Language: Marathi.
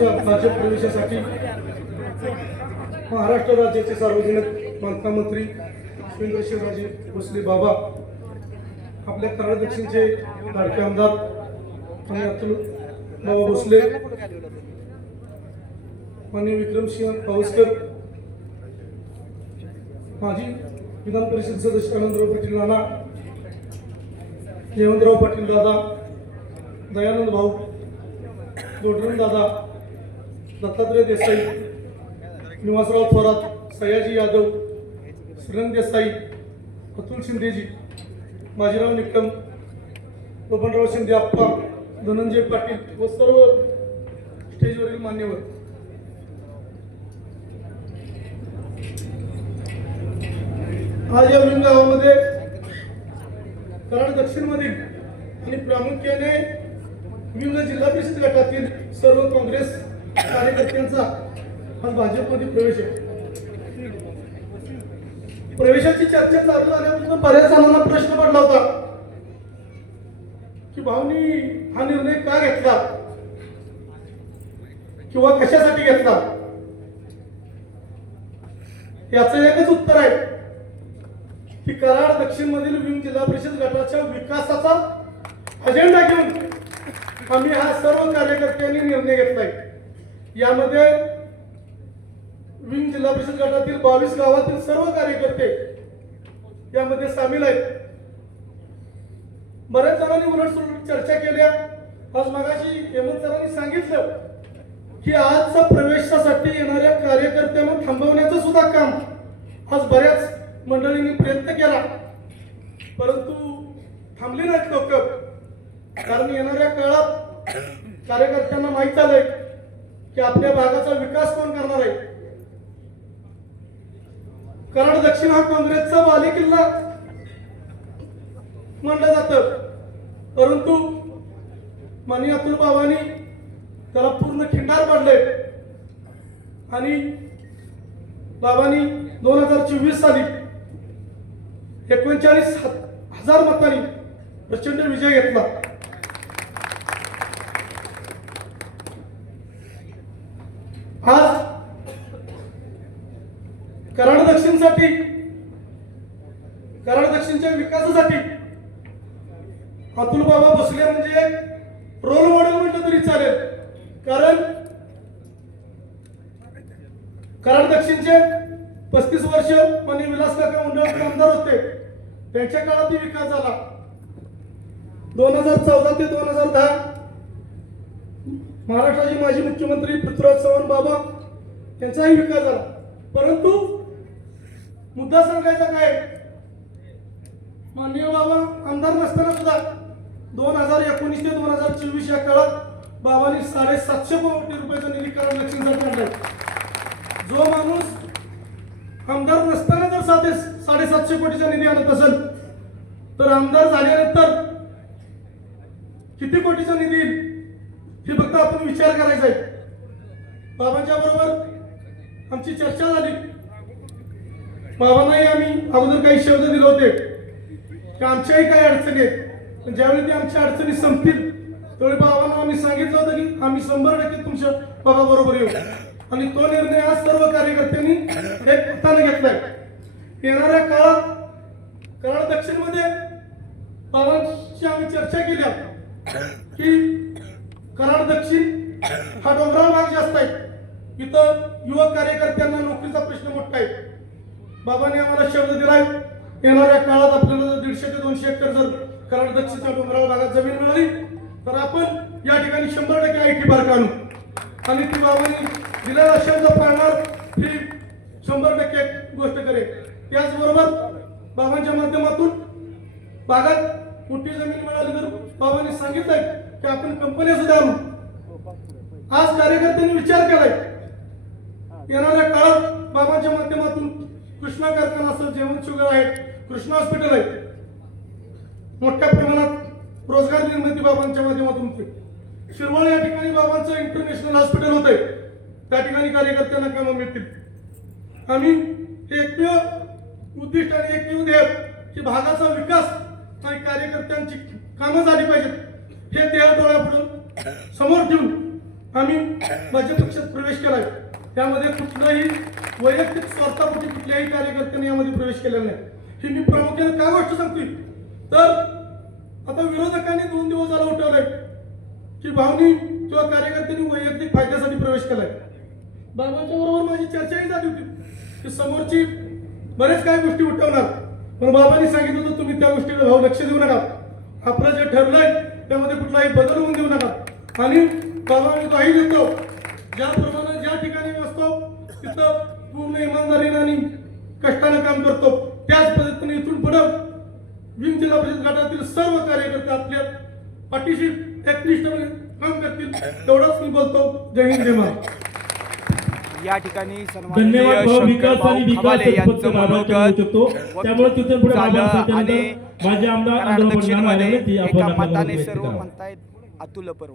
राज्य भाजप प्रवेशासाठी महाराष्ट्र राज्याचे सार्वजनिक बांधकाम मंत्री शिवेंद्रशिवराजे भोसले बाबा आपल्या कराड दक्षिणचे लाडके आमदार आणि अतुल बाबा भोसले माननीय विक्रमसिंह पावसकर माजी विधान परिषद सदस्य आनंदराव पाटील नाना जयवंतराव पाटील दादा दयानंद भाऊ दोडरन दादा दत्तात्रय देसाई निवासराव थोरात सयाजी यादव श्रीरंग देसाई अतुल शिंदेजी माजीराव निकम बबनराव शिंदे आप्पा धनंजय पाटील व सर्व स्टेजवरील मान्यवर. आज या विंग गावामध्ये कराड दक्षिणमधील आणि प्रामुख्याने विविध जिल्हा परिषद गटातील सर्व काँग्रेस कार्यकर्त्यांचा आज भाजपमध्ये प्रवेश आहे. प्रवेशाची चर्चा चालू झाल्यानंतर बऱ्याच जणांना प्रश्न पडला होता की भाऊनी हा निर्णय का घेतला? किंवा कशासाठी घेतला? याचं एकच उत्तर आहे की कराड दक्षिण मधील विंग जिल्हा परिषद गटाच्या विकासाचा अजेंडा घेऊन आम्ही हा सर्व कार्यकर्त्यांनी निर्णय घेतलाय. यामध्ये विंग जिल्हा परिषद गटातील बावीस गावातील सर्व कार्यकर्ते यामध्ये सामील आहेत. बऱ्याच जणांनी उलट चर्चा केल्या. आज मगाशी हेमंत सरांनी सांगितलं की आजचा प्रवेशासाठी येणाऱ्या कार्यकर्त्यांना थांबवण्याचं सुद्धा काम आज बऱ्याच मंडळींनी प्रयत्न केला. परंतु थांबली नाहीत लोक. कारण येणाऱ्या काळात कार्यकर्त्यांना माहीत आलंय की आपल्या भागाचा विकास कोण करणार आहे? कराड दक्षिण हा काँग्रेसचा बालेकिल्ला म्हणलं जात. परंतु माननीय अतुल बाबांनी त्याला पूर्ण खिंडार पाडलंय. आणि बाबांनी दोन हजार चोवीस साली एकोणचाळीस हजार मतांनी प्रचंड विजय घेतला. आज कराड दक्षिणसाठी. कराड दक्षिणच्या विकासासाठी. अतुल बाबा बसले म्हणजे रोल मॉडेल म्हटलं तरी चालेल. कारण कराड दक्षिणचे पस्तीस वर्ष माननीय विलास काका मंडळ आमदार होते. त्यांच्या काळातही विकास झाला. दोन हजार चौदा ते दोन हजार दहा महाराष्ट्राचे माजी मुख्यमंत्री पृथ्वीराज चव्हाण बाबा यांचाही विकास झाला. परंतु मुद्दा सांगायचा काय? माननीय बाबा आमदार नसताना सुद्धा दोन हजार एकोणीस ते दोन हजार चोवीस या काळात बाबांनी साडेसातशे कोटी रुपयाचा निधी कराड दक्षिणसाठी जो माणूस आमदार नसताना जर साधे साडेसातशे कोटीचा निधी आणत असेल तर आमदार झाल्यानंतर किती कोटीचा निधी येईल? हे फक्त आपण विचार करायचा आहे. बाबांच्या बरोबर आमची चर्चा झाली. बाबांनाही आम्ही अगोदर काही शब्द दिले होते. की आमच्याही काही अडचणी आहेत. पण ज्यावेळी ते आमच्या अडचणी संपतील त्यावेळी बाबांना आम्ही सांगितलं होतं की आम्ही शंभर टक्के तुमच्या बाबा बरोबर येऊ. आणि तो निर्णय आज सर्व कार्यकर्त्यांनी एक हाताने घेतलाय. येणाऱ्या काळात कराड दक्षिणमध्ये बाबांशी आम्ही चर्चा केल्या की कराड दक्षिण हा डोंगराळ भाग जास्त आहे इथं युवक कार्यकर्त्यांना नोकरीचा प्रश्न मोठा आहे. बाबांनी आम्हाला शब्द दिलाय येणाऱ्या काळात आपल्याला जर दीडशे ते दोनशे एकर जर कराड दक्षिणच्या डोंगराळ भागात जमीन मिळाली तर आपण या ठिकाणी शंभर टक्के आय टी पार्क आणू. आणि ती बाबांनी दिलेला शब्द पाळणार ही शंभर टक्के गोष्ट करेल. त्याचबरोबर बाबांच्या माध्यमातून भागात मोठी जमीन मिळाली तर बाबांनी सांगितलंय की आपण कंपन्या सुद्धा आणू आज कार्यकर्त्यांनी विचार केलाय. येणाऱ्या काळात बाबांच्या माध्यमातून कृष्णा कारखाना असं जेवण शुगर आहे कृष्णा हॉस्पिटल आहे. मोठ्या प्रमाणात रोजगार निर्मिती बाबांच्या माध्यमातून होते. शिरवळ या ठिकाणी बाबांचं इंटरनॅशनल हॉस्पिटल होतंय. त्या ठिकाणी कार्यकर्त्यांना कामं मिळतील. आम्ही हे एकमेव उद्दिष्ट आणि एकमेव ध्येय की भागाचा विकास आणि कार्यकर्त्यांची कामं झाली पाहिजेत. हे तेरा डोळ्यापुढे समोर ठेवून आम्ही माझ्या पक्षात प्रवेश केलाय. त्यामध्ये कुठलाही वैयक्तिक स्वार्थापोटी कुठल्याही कार्यकर्त्याने यामध्ये प्रवेश केलेला नाही. ही मी प्रामुख्याने काय गोष्ट सांगतोय? तर आता विरोधकांनी दोन दिवस झाला उठवलाय की भावनी किंवा कार्यकर्त्यांनी वैयक्तिक फायद्यासाठी प्रवेश केलाय. बाबांच्या बरोबर माझी चर्चाही झाली होती की समोरची बरेच काही गोष्टी उठवणार. पण बाबांनी सांगितलं होतं तुम्ही त्या गोष्टीकडे भाऊ लक्ष देऊ नका. आपलं जे ठरलंय त्यामध्ये कुठलाही बदल होऊन देऊ नका. आणि बाबा काही ग्वाही देतो. ज्याप्रमाणे ज्या ठिकाणी असतो तिथं पूर्ण इमानदारीने आणि कष्टाने काम करतो. त्याच पद्धतीने इथून पुढं भीम जिल्हा परिषद गटातील सर्व कार्यकर्ते आपल्या पाठीशी एकनिष्ठपणे म्हणजे काम करतील. तेवढाच मी बोलतो. जय हिंद जय महाराज या ठिकाणी धन्यवाद भाऊ विकास आणि विकास यांचं मनोगत त्यामुळे पुढे आणि माझे आमदार दक्षिणमध्ये एका मताने सर्व. म्हणतायत अतुल पर्व